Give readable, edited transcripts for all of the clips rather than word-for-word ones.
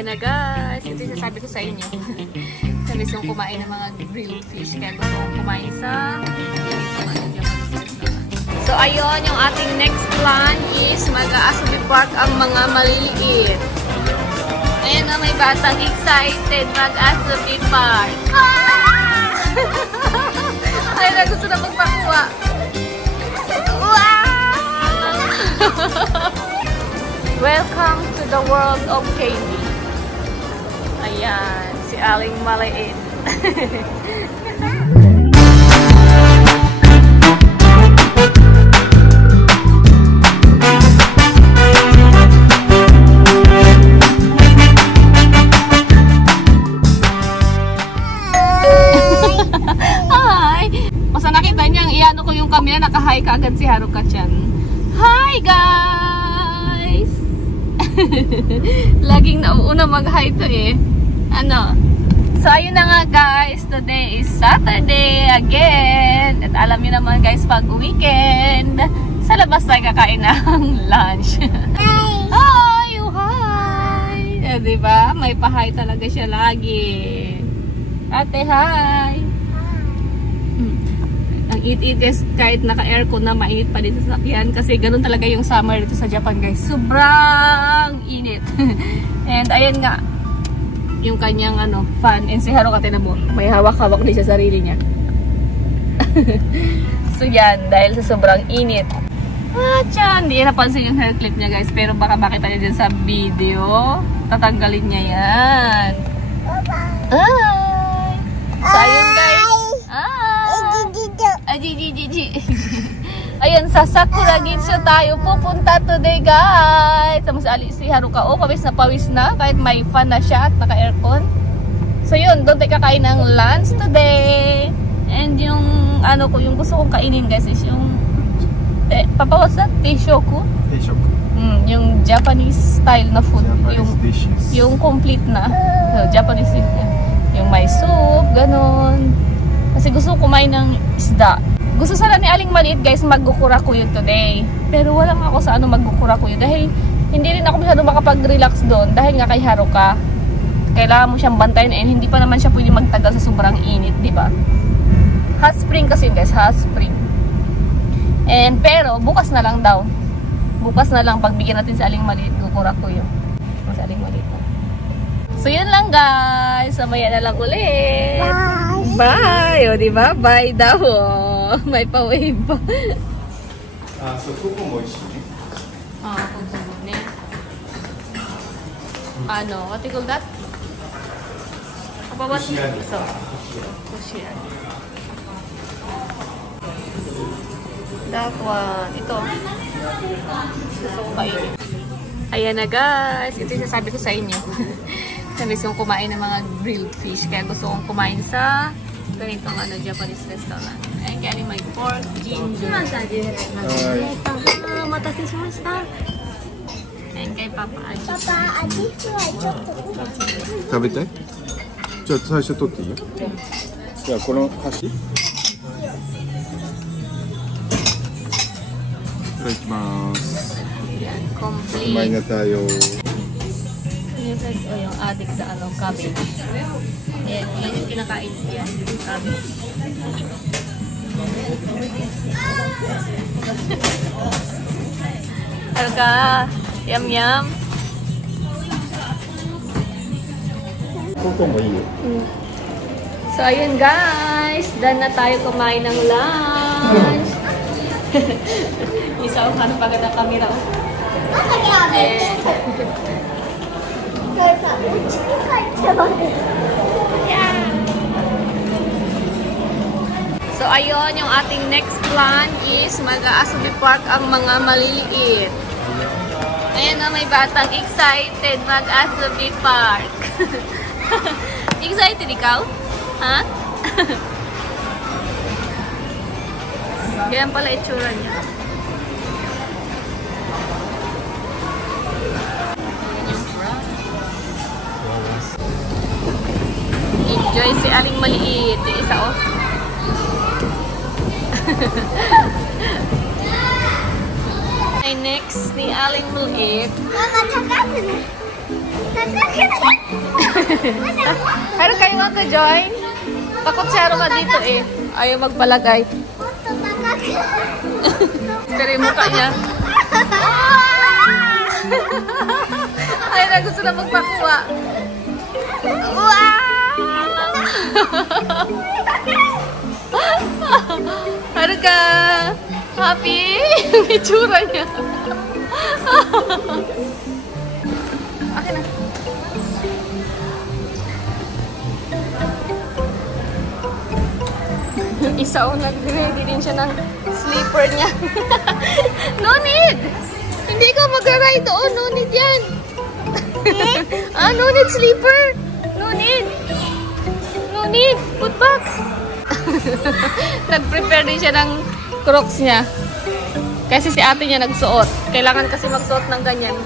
Ayan na guys, ito yung sasabi ko sa inyo. Sabi kong kumain ng mga grilled fish, kaya gusto kong kumain sa so ayun, yung ating next plan is mag-Asubi Park ang mga maliliit. Ayan na, may batang excited mag-Asubi Park. Ay na, gusto na magpakuha. Wow! Welcome to the world of candy. Ayan, si Aling Maliit. Naka-hi ka agad si Haruka-chan. Hi guys! Laging nauuna mag-hi to eh. Ano? So ayun na nga guys, today is Saturday again. At alam niyo naman guys, pag weekend, sa labas tayo kakain ng lunch. Hi! Hi! Oh, hi! Eh, diba? May pa-hi talaga siya lagi. Ate, hi! Ang it is kahit naka-aircon na mainit pa din sa sasakyan kasi ganun talaga yung summer dito sa Japan guys. Sobrang init. And ayan nga yung kanyang fan. And si Haruka mo, may hawak-hawak din siya sarili niya. So yan, dahil sa sobrang init. Tiyan, hindi napansin yung hair clip niya guys. Pero baka makita niyo din sa video. Tatanggalin niya yan. Hi! So ayun guys. Ayan, sa Sakura Ginso tayo pupunta today guys. Sa si Haruka, pawis na kahit may fan na siya at naka-aircon. So yun, doon tayo kakain ng lunch today. And yung yung gusto kong kainin guys is yung papawas na teishoku. Yung Japanese style na food, yung complete na Japanese yung may soup, ganon. Kasi gusto ko kumain ng isda. Gusto sana ni Aling Maliit guys mag-gukurakuyo today. Pero walang ako sa mag-gukurakuyo dahil hindi rin ako masyado makapag-relax doon dahil nga kay Haruka. Kailangan mo siyang bantayan and hindi pa naman siya pwede magtagal sa sobrang init, di ba? Hot spring kasi guys, hot spring. And pero bukas na lang daw. Bukas na lang pagbigyan natin sa Aling Maliit gukurakuyo. Sa Aling Maliit. So yun lang guys, samaya na lang ulit. Bye! O diba? Bye daw. May pa-wave pa. So kuko mo ishi ne? Kuko ne. What do you call that? What? So, kushiyaki. That one. Ito. Gusto ko kainin. Ayan na guys. Ito yung sasabi ko sa inyo. Sabi kong kumain ng mga grilled fish. Kaya gusto kong kumain sa ganitong Japanese restaurant. Ayan, kaya may pork, ginger. Ayan, kay Papa Aji. Papa Aji, tabetai?じゃあ最初取っていいよ。じゃあこの箸。いただきます。Ayan, complete. Kumain na tayo. Yung adik sa cabbage. Ayan, yan yung kinakain yan. Cabbage. Haruka, yum yum. Kuko mo iyo. So ayun guys, done na tayo kumain ng lunch. Isa ang pagod ng camera. So ayun, yung ating next plan is mag-Asubi Park ang mga maliliit. Ayan na, may batang excited mag-Asubi Park. Excited ikaw? Ha? Ganyan pala itsura niya. Enjoy si Aling Maliit. Yung isa Ay, next ni Aling Maliit. Mama, Pero kayo want to join? Takot si Haruka dito eh. Ayaw magpalagay. Pero yung mukha niya. Ay, na gusto na magpakuha. Haruka! Happy? Yung itsura niya. Akin na. Isa o nag-ready din siya ng sleeper niya. No need! Hindi ka mag-ride doon. No need yan. No need sleeper. No need. No need. Put back. Nag-prepare din siya ng Crocs niya. Kasi si ate niya nagsuot. Kailangan kasi magsuot ng ganyan.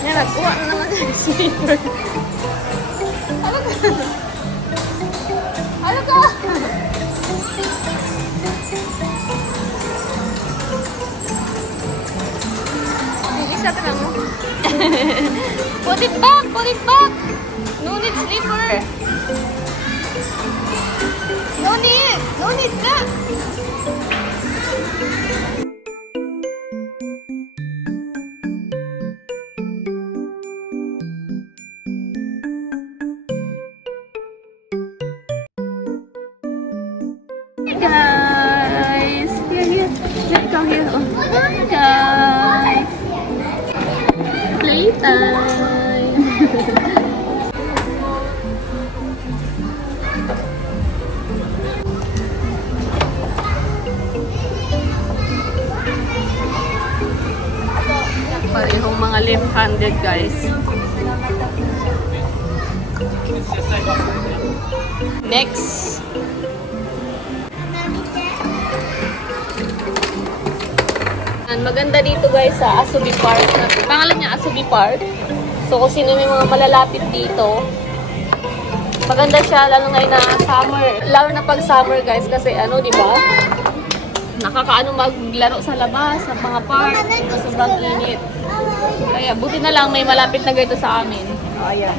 Yan, nagkuha na naman yung sleeper. Ano ka? Ano ka? Isa ka na mo. Put it back! Put it back! No need sleeper. No need! No need ka! Guys, here, let's go here. Oh, hi guys, playtime. Parehong mga left-handed guys. Next. Maganda dito guys sa Asubi Park. Pangalan niya Asubi Park. So kung sino may mga malalapit dito, maganda siya lalo ngayon na summer. Lalo na pag summer guys kasi ano, di ba? Nakakaano maglaro sa labas, sa mga park, sobrang init. Kaya buti na lang may malapit na ganito sa amin. Ayan.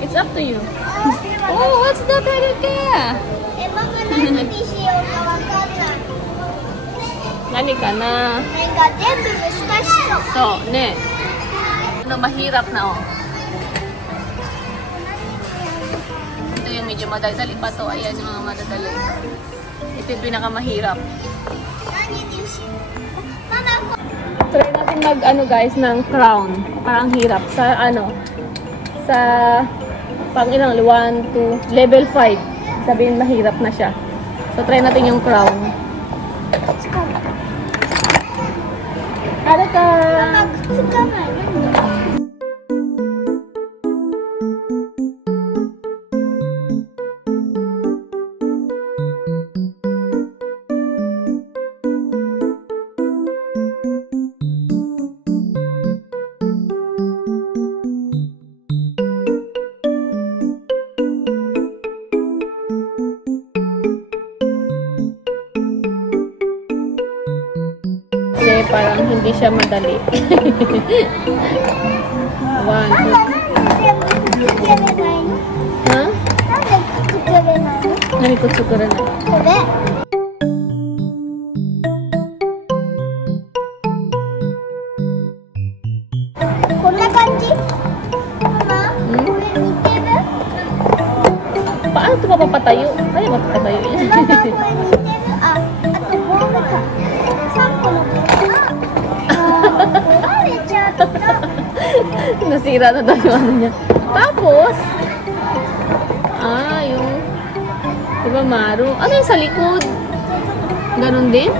It's up to you. Oh, what's that right there? Nani ka na? So, ne. Ano, mahirap na, oh. Ito yung medyo madadali pa to. Ayan yung mga madadali. Ito yung pinakamahirap. Try natin mag, ano guys, ng crown. Parang hirap. Sa, ano, sa, pang ilang, 1, 2, level 5. Sabihin, mahirap na siya. So, try natin yung crown. Ada ka? Parang hindi siya madali. 1, 2. Ha? Nanikot-sukuran na. Paano ito mapapatayo? Kaya mapapatayo yan. Nasira na daw yung ano niya. Tapos, yung diba Maru? Ano yung sa likod? Ganon din?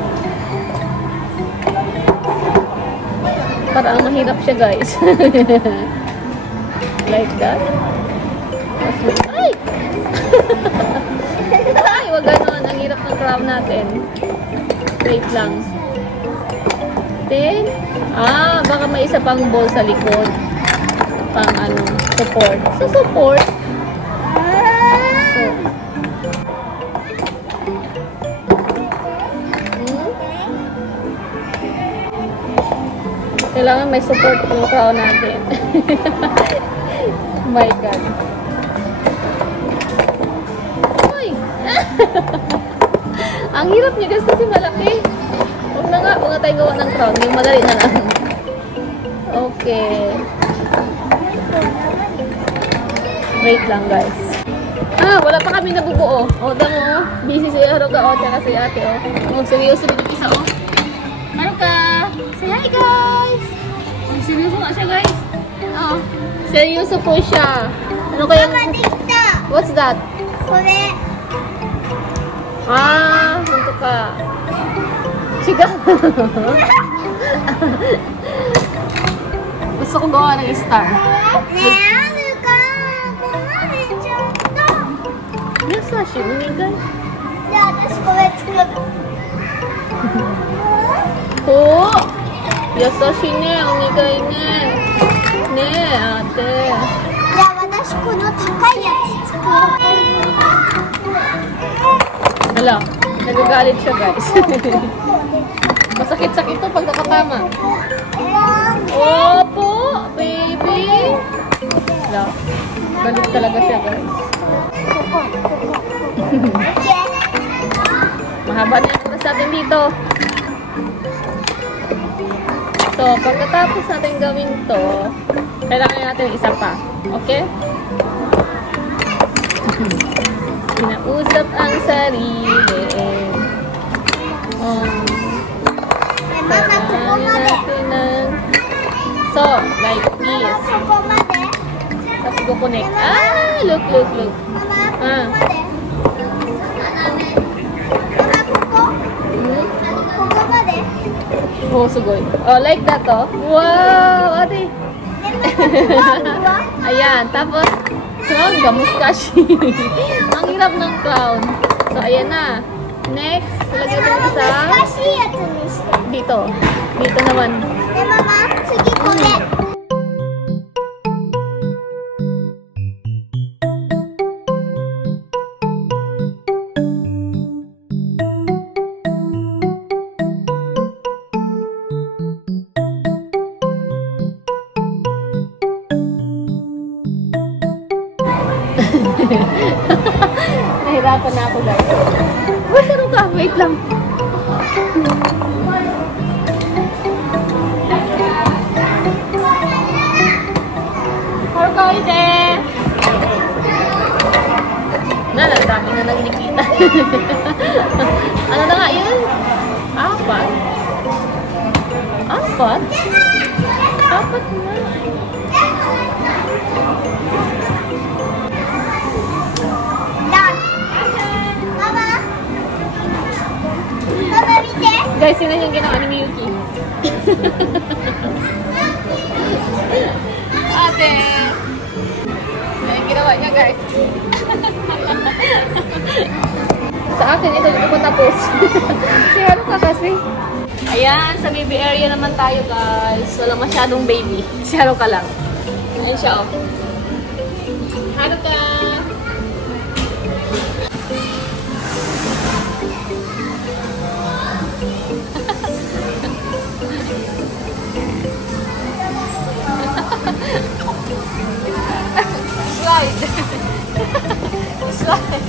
Parang mahirap siya guys. Like that. Ay! Ay, wag ganon. Ang hirap ng crown natin. Straight lang. Then, baka may isa pang ball sa likod. Pang ano, support. So, support. So, Kailangan may support yung crowd natin. Oh my God. Uy! Ang hirap niya guys kasi malaki. Huwag na nga tayong gawa ng crown. Yung madali na lang. Okay. Wait lang guys. Wala pa kami nabubuo. O, damo. Busy si Haruka o, tsaka si ate o. O, seryoso din yung isa o. Haruka! Say hi guys! Seryoso nga siya guys. Oo. Seryoso po siya. Ano kaya? What's that? Kore. Ito ka. Siga. Gusto ko gawa ng star. Yasashi, umigay. Oh! Yasashi ne, umigay ne. Ne, ate. Hala, nagagalit siya guys. Masakit-sakit to pag nakatama. Opo, baby. Hala, galit talaga siya guys. Mahaba na yung oras natin dito. So, pagkatapos natin gawin to, kailangan natin isa pa. Okay? Kinausap ang sarili. Kailangan natin ng... So, like this. Tapos kukunik. Look. Oh, sugoi. Oh, like that, oh. Wow, ate. Ayan, tapos, gamuskashi. Ang hirap ng clown. So, ayan na. Next, lagyan natin sa... Dito. Dito naman. Mama, sige ko rin. Nahirapan na ako guys. Wait, ano ka? Wait lang. Haruka, ite! Dami na naglikita. Ano na nga yun? Apat? Apat na. Guys, yun na yung ginawa ni Miyuki. Ate! Yan yung ginawa niya, guys. Sa akin, ito dito ko tapos. Si Haruka kasi. Ayan, sa baby area naman tayo, guys. Wala masyadong baby. Si Haruka lang. Ayan siya, oh. Haruka! Slide. Slide.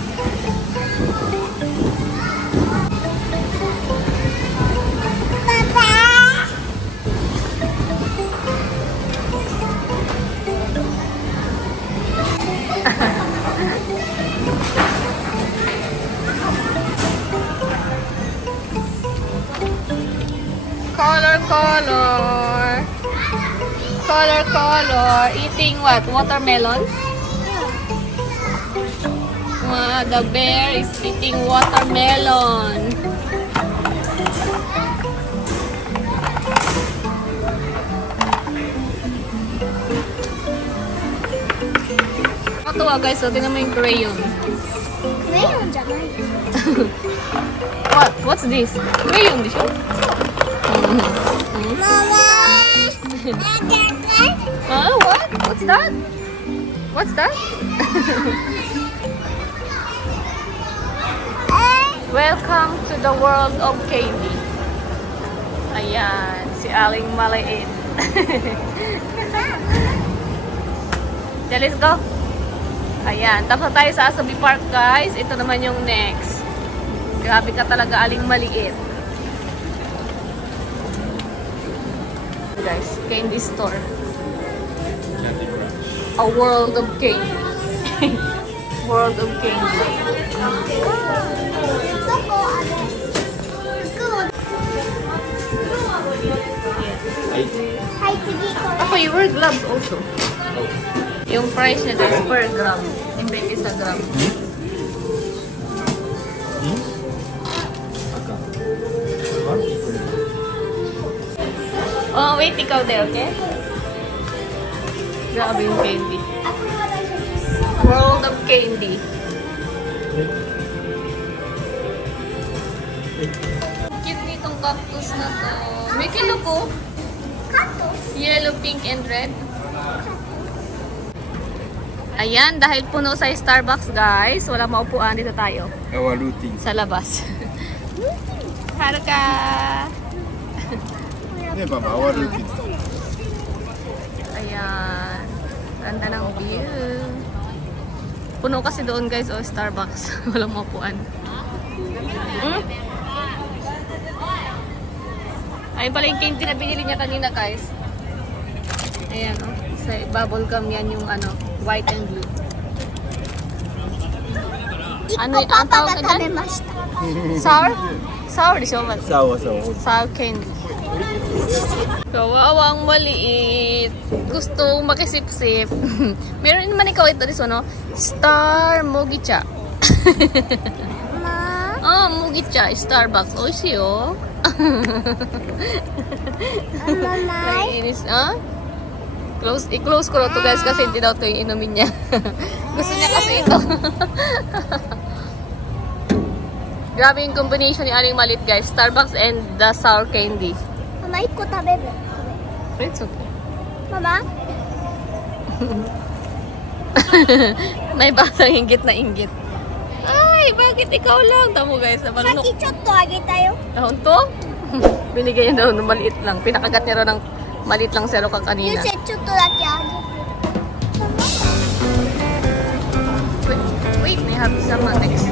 Color. Eating what? Watermelon? The bear is eating watermelon. Natuwa guys, so tingnan mo yung crayon. Crayon janai. What's this? Crayon di siya? Mama! What? What's that? What's that? Welcome to the world of candy. Ayan, si Aling Maliit. Yeah, let's go. Ayan. Tapos tayo sa Asobi Park, guys. Ito naman yung next. Grabe ka talaga, aling maliit. Guys, candy store. A world of candy. World of candy. Ako, you wear gloves also. Yung price niya guys, per gram. Hindi sa gram. Oh, wait, ikaw din, okay? Grabe yung candy. World of candy. Cute nitong cactus na to. May kilo ko. Yellow, pink, and red. Ayan, dahil puno sa Starbucks, guys. Wala maupuan. Dito tayo. Our routine. Sa labas. Haruka! Mama, our routine. Ayan. Ganda ng view. Puno kasi doon, guys. O, Starbucks. Walang maupuan. Ayun pala yung candy na binili niya kanina, guys. Ayan, o. Sa bubble gum yan yung ano, white and blue. Ano yung ang tawag ka dyan? Sour? Sour di siya man. Sour. Sour candy. Kawawang maliit. Gusto makisip-sip. Meron naman ikaw ito, this one, no? Star Mogicha. Ah, Mogicha. Starbucks. Oishi, oh. Kainis, ah? I-close ko to guys kasi hindi daw ito yung inumin niya. Gusto niya kasi ito. Grabe yung combination ni Aling Malit guys. Starbucks and the sour candy. Mama, 1個食べる。 It's okay. Mama? May batang inggit na inggit. Ay, bakit ikaw lang? Tamo guys. さっきちょっとあげたよ。 Tahon to? Binigay niya daw ng maliit lang. Pinakagat niya raw ng maliit lang zero ka ゆ kanina. うせちょっとだけあげて。 Wait, may happy sama next.